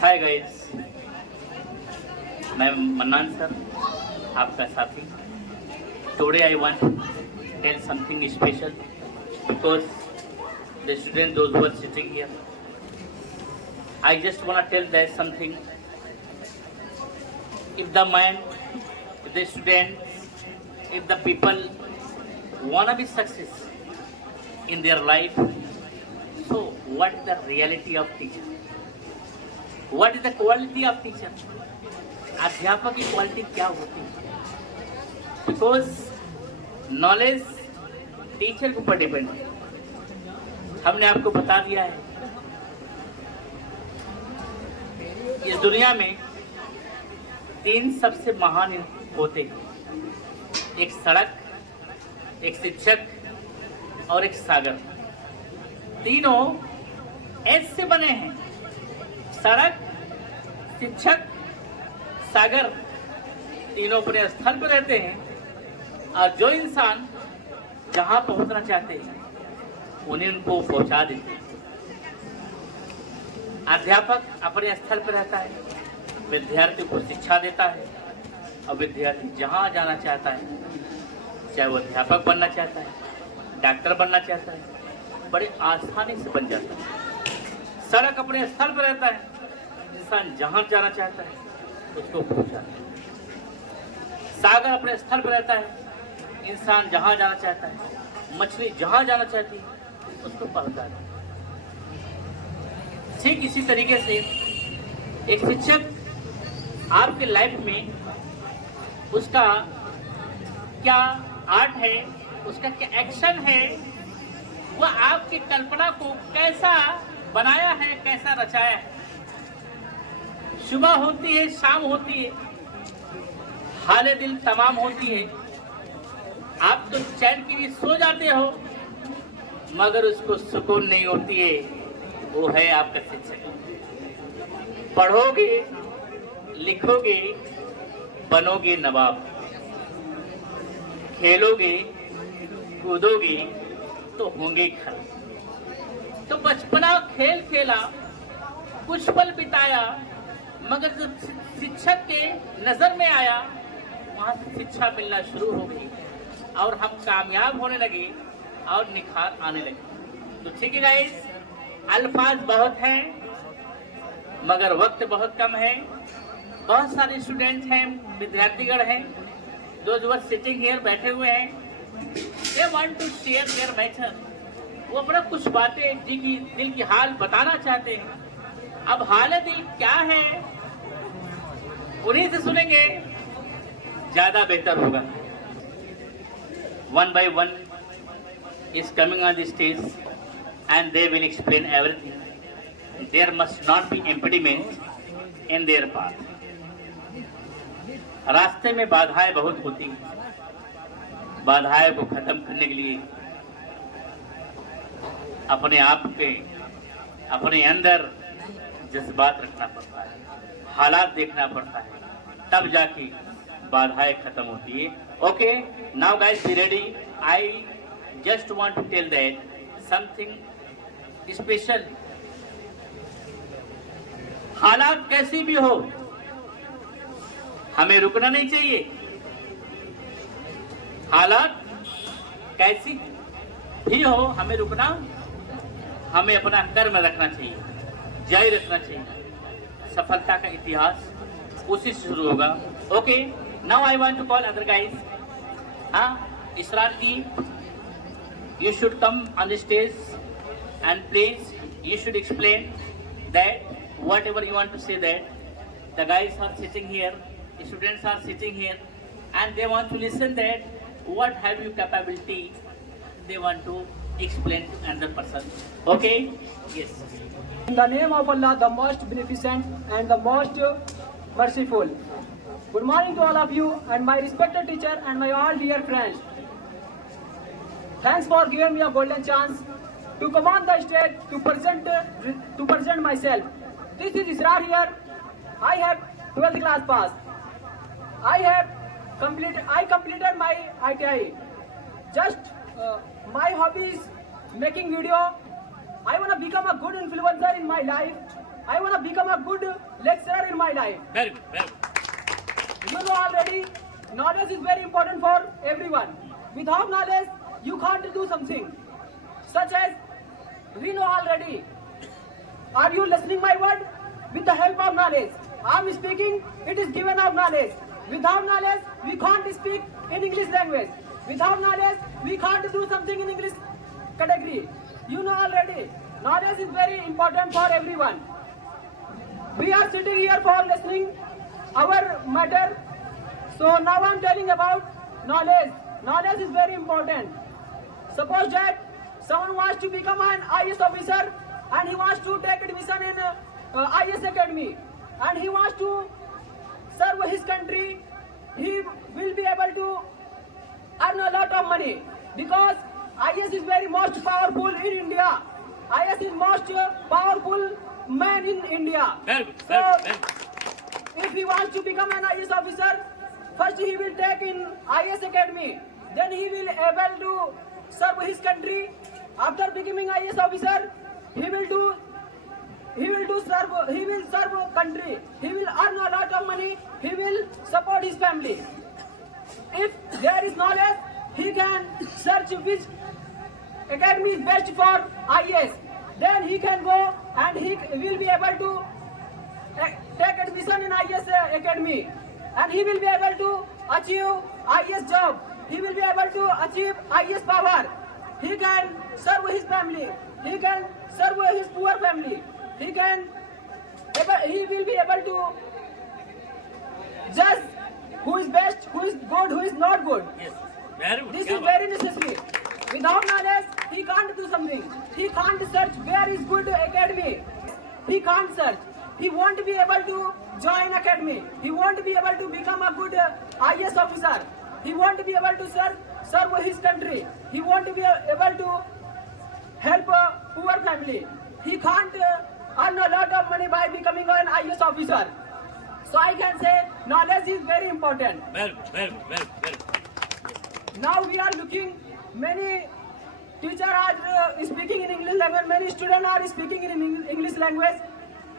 Hi guys, मैं mannan sir, आपका साथी. Today I want to tell something special because the students, those who are sitting here, I just want to tell them something. If the man, if the student, if the people want to be success in their life, so what is the reality of teacher? What is the quality of teacher? अध्यापक की quality क्या होती है? Because knowledge teacher के ऊपर depend है. हमने आपको बता दिया है इस दुनिया में 3 सबसे महान होते हैं. एक सड़क, एक शिक्षक और एक सागर. तीनों एस से बने हैं. सड़क, शिक्षक, सागर, तीनों अपने स्थल पर रहते हैं और जो इंसान जहां पहुंचना चाहते हैं उन्हें उनको पहुंचा देते हैं. अध्यापक अपने स्थल पर रहता है, विद्यार्थी को शिक्षा देता है और विद्यार्थी जहां जाना चाहता है, चाहे वो अध्यापक बनना चाहता है, डॉक्टर बनना चाहता है, बड़े आसानी से बन जाता है. सड़क अपने स्थल पर रहता है, इंसान जहां जाना चाहता है उसको पहुंचाता है. सागर अपने स्थल पर रहता है, इंसान जहां जाना चाहता है, मछली जहां जाना चाहती है उसको पहुंचाता है. ठीक इसी तरीके से एक शिक्षक आपके लाइफ में उसका क्या आर्ट है, उसका क्या एक्शन है, वह आपकी कल्पना को कैसा बनाया है, कैसा रचाया है. सुबह होती है, शाम होती है, हाले दिल तमाम होती है. आप तो चैन के लिए सो जाते हो, मगर उसको सुकून नहीं होती है. वो है आपका शिक्षक. पढ़ोगे, लिखोगे, बनोगे नवाब. खेलोगे, कूदोगे तो होंगे खराब. तो बचपना खेल खेला, कुछ पल बिताया, मगर जब शिक्षक के नजर में आया वहां से शिक्षा मिलना शुरू हो गई और हम कामयाब होने लगे और निखार आने लगे. तो ठीक है गाइस, अल्फाज बहुत हैं मगर वक्त बहुत कम है. बहुत सारे स्टूडेंट्स हैं, विद्यार्थीगण हैं, दोज वर सिटिंग हियर, बैठे हुए हैं. They want to share their matter. वो अपना कुछ बातें दिल की हाल बताना चाहते हैं. अब हालत दिल क्या है उन्हीं से सुनेंगे, ज्यादा बेहतर होगा. One by one is coming on the stage and they will explain everything. There must not be impediment in their path. रास्ते में बाधाएं बहुत होती हैं. बाधाएं को खत्म करने के लिए अपने आप पे, अपने अंदर जज्बात रखना पड़ता है, हालात देखना पड़ता है, तब जाके बाधाएं खत्म होती है. Okay, now guys be ready. I just want to tell that something special. हालात कैसी भी हो, हमें रुकना नहीं चाहिए. हालात कैसी भी हो, हमें रुकना, हमें अपना कर्म रखना चाहिए, जारी रखना चाहिए. सफलता का इतिहास उसी से शुरू होगा. Okay, now I want to call other guys. हाँ, Israr ji, you should come on the stage and please you should explain that whatever you want to say. That the guys are sitting here, students are sitting here and they want to listen that what have you capability, they want to explain to another person. Okay, yes. In the name of Allah, the most beneficent and the most merciful. Good morning to all of you and my respected teacher and my all dear friends. Thanks for giving me a golden chance to come on the stage to present myself. This is Israr here. I have 12th class pass. I completed my ITI. Just my hobby is making video. I want to become a good influencer in my life I want to become a good lecturer in my life. Very good, very good. You know already, knowledge is very important for everyone. Without knowledge, you can't do something. Such as, we know already. Are you listening my word? With the help of knowledge. I am speaking, it is given of knowledge. Without knowledge, we can't speak in English language. Without knowledge, we can't do something in English category. You know already, knowledge is very important for everyone. We are sitting here for listening our matter. So now I am telling about knowledge. Knowledge is very important. Suppose that someone wants to become an IS officer and he wants to take admission in IS Academy and he wants to serve his country. He will be able to earn a lot of money because IS is very most powerful in India. IS is most powerful man in India. Very good, So, very good, very good. if he wants to become an IS officer, first he will take in IS Academy. Then he will able to serve his country. After becoming IS officer, he will serve country. He will earn a lot of money. He will support his family. If there is knowledge, he can search which academy is best for IS. Then he can go and he will be able to take admission in IS Academy. And he will be able to achieve IS job. He will be able to achieve IS power. He can serve his family. He can serve his poor family. He will be able to judge who is best, who is good, who is not good. Yes, very good. This क्या is बात? very necessary. Without knowledge, he can't do something. He can't search where is good academy. He can't search. He won't be able to join academy. He won't be able to become a good IS officer. He won't be able to serve his country. He won't be able to help a poor family. He can't earn a lot of money by becoming an IS officer. So I can say knowledge is very important. Very good, very good, very good, very good. Now we are looking, many teachers are speaking in English language, many students are speaking in English language.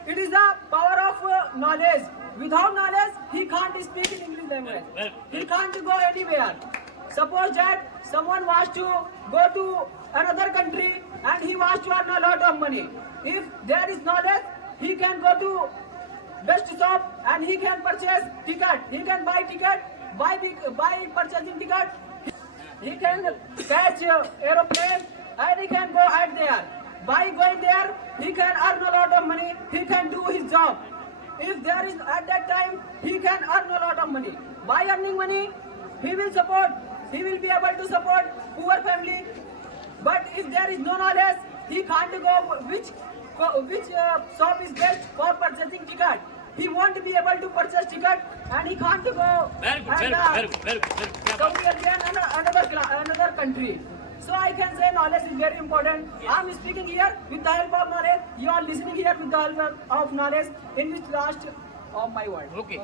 It is the power of knowledge. Without knowledge, he can't speak in English language. He can't go anywhere. Suppose that someone wants to go to another country and he wants to earn a lot of money. If there is knowledge, he can go to best shop and he can purchase ticket. He can buy ticket, by purchasing ticket. He can catch aeroplane and he can go out there. By going there, he can earn a lot of money. He can do his job. If there is at that time, he can earn a lot of money. By earning money, he will be able to support poor family. But if there is no knowledge, he can't go which shop is best for purchasing ticket. He won't be able to purchase ticket and he can't go Very good, very good, very good, very good, very good. क्या बात? Saudi Arabia and another country. So I can say knowledge is very important. I am speaking here with the help of knowledge. You are listening here with the help of knowledge in which last of my word. Okay.